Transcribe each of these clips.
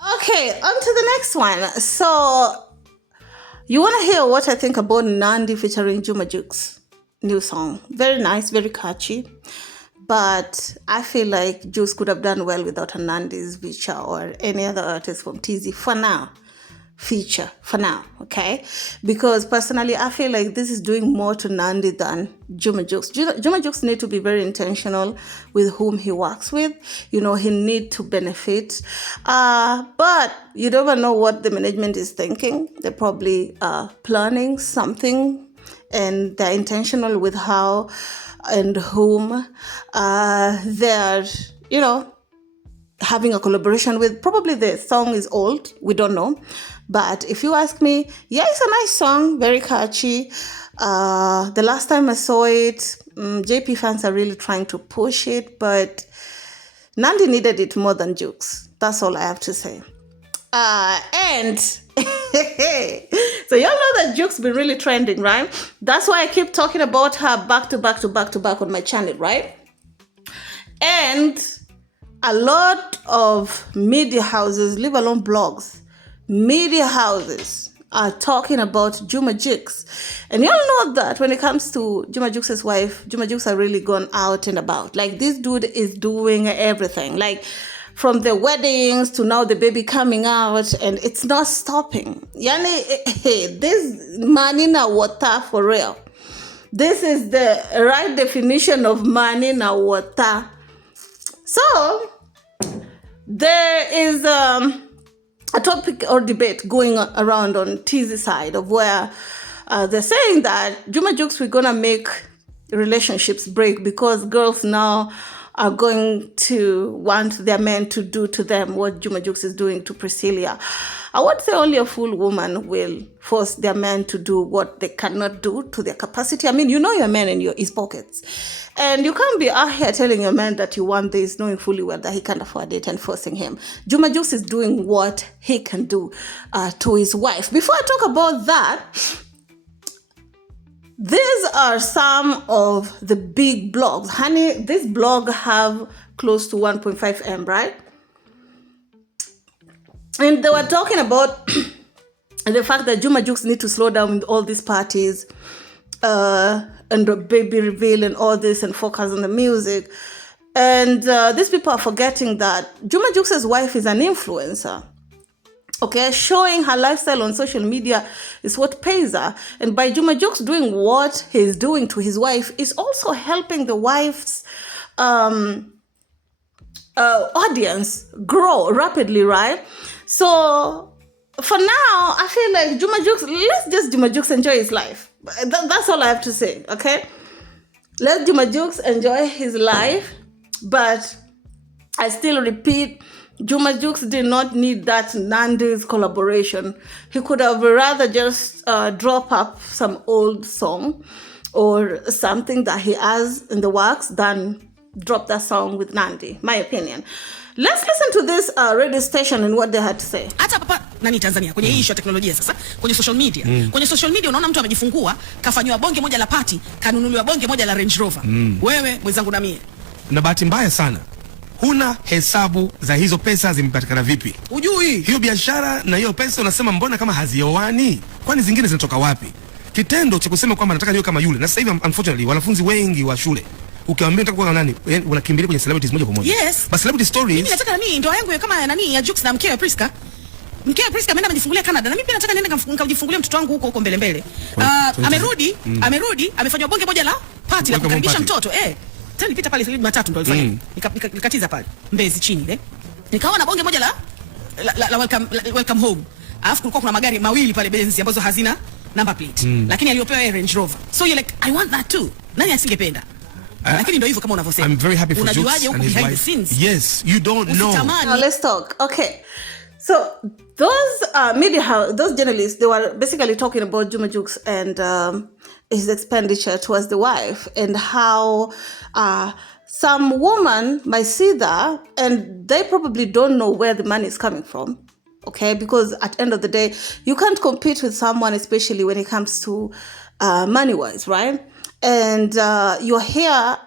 Okay, on to the next one. So, you want to hear what I think about Nandy featuring Juma Juks' new song? Very nice, very catchy. But I feel like Juice could have done well without a Nandy's feature or any other artist from TZ for now. Feature for now, okay? Because personally, I feel like this is doing more to Nandy than Juma Juks. Juma Juks need to be very intentional with whom he works with. You know, he need to benefit. But you never know what the management is thinking. They're probably planning something, and they're intentional with how and whom they're, having a collaboration with. Probably the song is old, we don't know. But if you ask me, yeah, it's a nice song, very catchy. The last time I saw it, JP fans are really trying to push it, but Nandy needed it more than Jukes. That's all I have to say. And so y'all know that Jukes been really trending, right? That's why I keep talking about her back to back on my channel, right? And a lot of media houses, leave alone blogs, media houses are talking about Juma Juks. And y'all know that when it comes to Juma Juks' wife, Juma Juks are really gone out and about. Like, this dude is doing everything. Like, from the weddings to now the baby coming out, and it's not stopping. Yani, this money na water for real. This is the right definition of money na water. So, there is a topic or debate going around on TZ side of where they're saying that Juma Juks, we're gonna make relationships break because girls now are going to want their men to do to them what Juma Juks is doing to Priscilla. I would say only a fool woman will force their men to do what they cannot do to their capacity. I mean, you know your man in his pockets. And you can't be out here telling your man that you want this, knowing fully well that he can't afford it and forcing him. Juma Juks is doing what he can do to his wife. Before I talk about that, these are some of the big blogs. Honey, this blog have close to 1.5 M, right? And they were talking about the fact that Juma Juks need to slow down with all these parties and the baby reveal and all this and focus on the music. And these people are forgetting that Juma Juks' wife is an influencer. Okay, showing her lifestyle on social media is what pays her. And by Juma Juks doing what he's doing to his wife is also helping the wife's audience grow rapidly, right? So for now, I feel like Juma Juks, let's just Juma Juks enjoy his life. That's all I have to say, okay? Let Juma Juks enjoy his life, but I still repeat, Juma Juks did not need that Nandy's collaboration. He could have rather just drop up some old song or something that he has in the works than drop that song with Nandy, my opinion. Let's listen to this radio station and what they had to say. Hata hapa nani Tanzania kwenye hii issue ya teknolojia sasa kwenye social media. Kwenye social media unaona mtu amejifungua, kafanywa bonge moja la party, kanunuliwa bonge moja la Range Rover. Wewe mwenzangu na mie. Na bahati mbaya sana, huna hesabu za hizo pesa zimepatikana vipi. Ujui hiyo biashara na hiyo pesa unasema mbona kama hazioani? Kwani zingine zinatoka wapi? Kitendo cha kusema kwamba nataka niwe kama yule. Na sasa hivi unfortunately wanafunzi wengi wa shule ukiwaambia unataka kuwa nani, unakimbilia kwenye celebrities moja kwa moja. Yes. But celebrity stories. Mimi nataka nani ndio yangu kama nani ya Jux na mkewe Priscilla. Mkewe Priscilla ameenda kujifungulia Canada na mimi pia nataka niende nikajifungulia mtoto wangu huko mbele. Amerudi, amefanywa bonge moja la party la kukaribisha mtoto. Tena nilipita pale Jumatatu ndo alifanya. Nikatiza pale Mbezi chini ile. Nikaona bonge moja la welcome home. Alafu kulikuwa kuna magari mawili pale Benz ambazo hazina number plate. Lakini aliyopewa Range Rover. So you're like, I want that too. Nani asingependa? Lakini ndio hivyo kama unavyosema. I'm very happy for Jux and his behind wife. the scenes. Yes, you don't know. Now let's talk. Okay. So those journalists, they were basically talking about Juma Juks and his expenditure towards the wife and how some woman might see that and they probably don't know where the money is coming from. Okay, because at the end of the day, you can't compete with someone, especially when it comes to money-wise, right? And you're here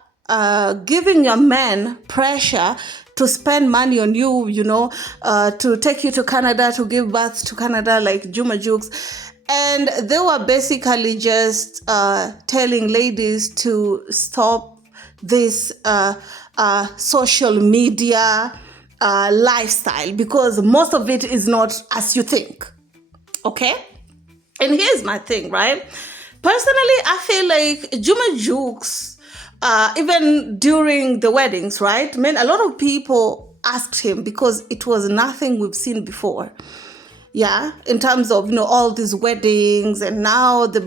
giving your man pressure to spend money on you, you know, to take you to Canada, to give birth to Canada, like Juma Juks. And they were basically just telling ladies to stop this social media lifestyle, because most of it is not as you think. Okay? And here's my thing, right? Personally, I feel like Juma Juks, even during the weddings, right? Man, a lot of people asked him, because it was nothing we've seen before. Yeah, in terms of, you know, all these weddings and now the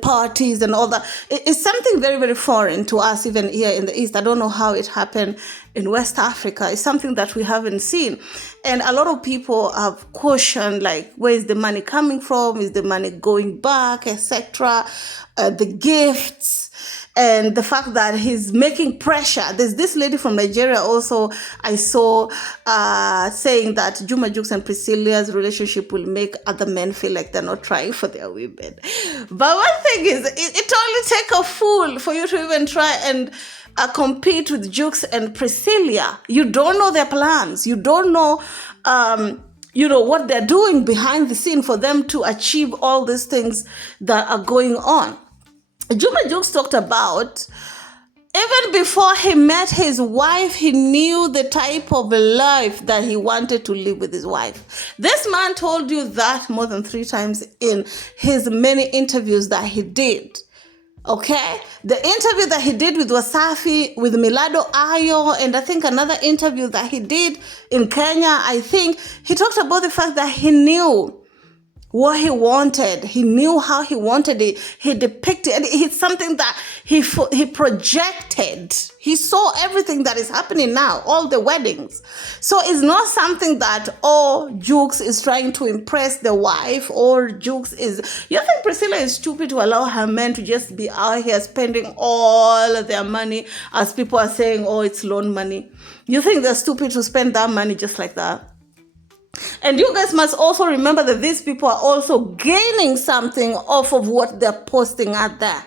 parties and all that. It's something very, very foreign to us, even here in the East. I don't know how it happened in West Africa. It's something that we haven't seen. And a lot of people have questioned, like, where is the money coming from? Is the money going back, etc.? The gifts. And the fact that he's making pressure. There's this lady from Nigeria also I saw saying that Juma Juks and Priscilla's relationship will make other men feel like they're not trying for their women. But one thing is, it only takes a fool for you to even try and compete with Juks and Priscilla. You don't know their plans. You don't know you know, what they're doing behind the scene for them to achieve all these things that are going on. Juma Juks talked about, even before he met his wife, he knew the type of life that he wanted to live with his wife. This man told you that more than 3 times in his many interviews that he did. Okay? The interview that he did with Wasafi, with Milado Ayo, and I think another interview that he did in Kenya, I think, he talked about the fact that he knew what he wanted. He knew how he wanted it. He depicted it. It's something that he projected. He saw everything that is happening now, all the weddings. So it's not something that, oh, Juks is trying to impress the wife, or Juks is... You think Priscilla is stupid to allow her men to just be out here spending all of their money, as people are saying, oh, it's loan money? You think they're stupid to spend that money just like that? And you guys must also remember that these people are also gaining something off of what they're posting out there.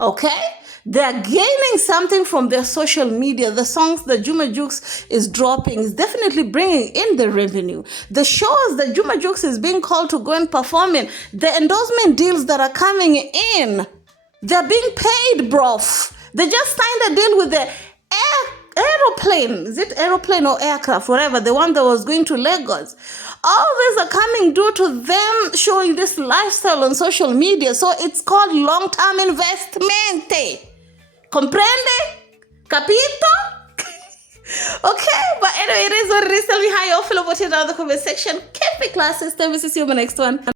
Okay? They're gaining something from their social media. The songs that Juma Juks is dropping is definitely bringing in the revenue. The shows that Juma Juks is being called to go and perform in, the endorsement deals that are coming in, they're being paid, bruv. They just signed a deal with the aeroplane. Is it aeroplane or aircraft? Whatever. The one that was going to Lagos. All these are coming due to them showing this lifestyle on social media. So it's called long-term investment. Comprende? Capito? Okay, but anyway, it is what it is. Tell me how you all feel about it down in the comment section. Keep it classy. Stay with you in the next one.